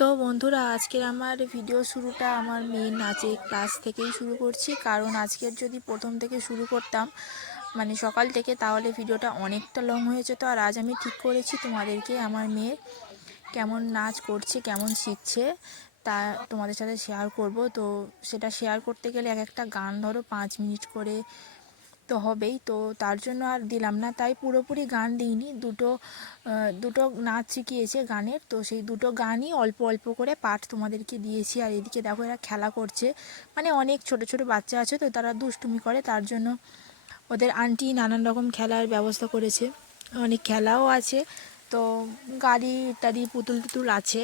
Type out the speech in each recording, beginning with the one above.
তো বন্ধুরা, আজকের আমার ভিডিও শুরুটা আমার মেয়ের নাচের ক্লাস থেকেই শুরু করছি। কারণ আজকের যদি প্রথম থেকে শুরু করতাম মানে সকাল থেকে, তাহলে ভিডিওটা অনেকটা লং হয়ে যেত। আর আজ আমি ঠিক করেছি তোমাদেরকে, আমার মেয়ে কেমন নাচ করছে, কেমন শিখছে, তা তোমাদের সাথে শেয়ার করব। তো সেটা শেয়ার করতে গেলে এক একটা গান ধরো, পাঁচ মিনিট করে তো হবেই। তো তার জন্য আর দিলাম না। তাই পুরোপুরি গান দিইনি। দুটো দুটো নাচ শিখিয়েছে গানের। তো সেই দুটো গানই অল্প অল্প করে পাঠ তোমাদেরকে দিয়েছি। আর এদিকে দেখো এরা খেলা করছে। মানে অনেক ছোট ছোট বাচ্চা আছে তো তারা দুষ্টুমি করে। তার জন্য ওদের আন্টি নানান রকম খেলার ব্যবস্থা করেছে। অনেক খেলাও আছে। তো গাড়ি ইত্যাদি, পুতুল টুতুল আছে।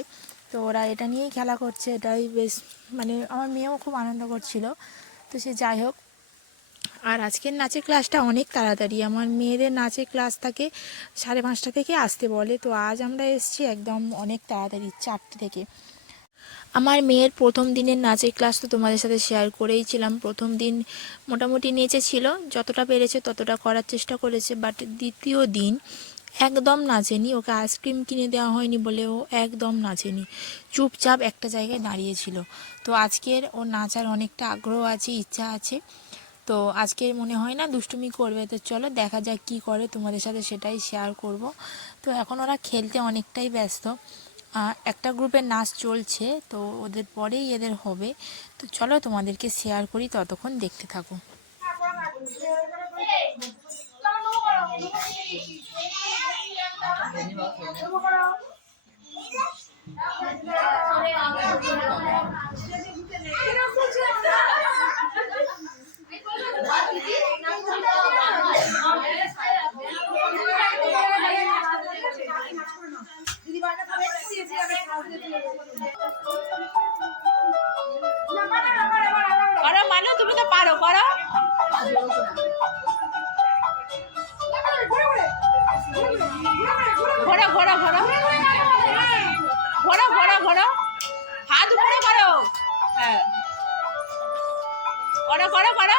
তো ওরা এটা নিয়েই খেলা করছে। এটাই বেশ মানে আমার মেয়েও খুব আনন্দ করছিল। তো সে যাই হোক আর আজকের নাচের ক্লাসটা অনেক তাড়াতাড়ি। আমার মেয়েদের নাচের ক্লাস থাকে সাড়ে পাঁচটা থেকে আসতে বলে। তো আজ আমরা এসেছি একদম অনেক তাড়াতাড়ি চারটে থেকে। আমার মেয়ের প্রথম দিনের নাচের ক্লাস তো তোমাদের সাথে শেয়ার করেইছিলাম। প্রথম দিন মোটামুটি নেচেছিল যতটা পেরেছে ততটা করার চেষ্টা করেছে। বাট দ্বিতীয় দিন একদম নাচেনি, ওকে আইসক্রিম কিনে দেওয়া হয়নি বলে ও একদম নাচেনি। চুপচাপ একটা জায়গায় দাঁড়িয়েছিল তো আজকের ও নাচার অনেকটা আগ্রহ আছে, ইচ্ছা আছে। তো আজকের মনে হয় না দুষ্টুমি করবে, তো চলো দেখা যাক কি করে তোমাদের সাথে সেটাই শেয়ার করব। তো এখন ওরা খেলতে অনেকটাই ব্যস্ত। একটা গ্রুপের নাচ চলছে, তো ওদের পরেই এদের হবে। তো চলো তোমাদেরকে শেয়ার করি, ততক্ষণ দেখতে থাকো। মানু তুমি তো পারো করো ঘোরো ঘোরো ঘোরো। ঘোরো ঘোরো ঘোরো। হাত উপরে করো। হ্যাঁ। করো করো করো।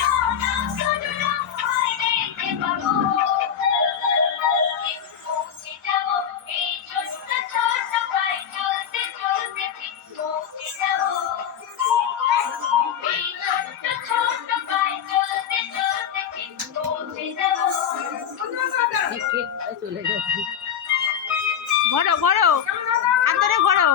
চলে গেছি। ঘরো ঘরো ধরে ঘোরো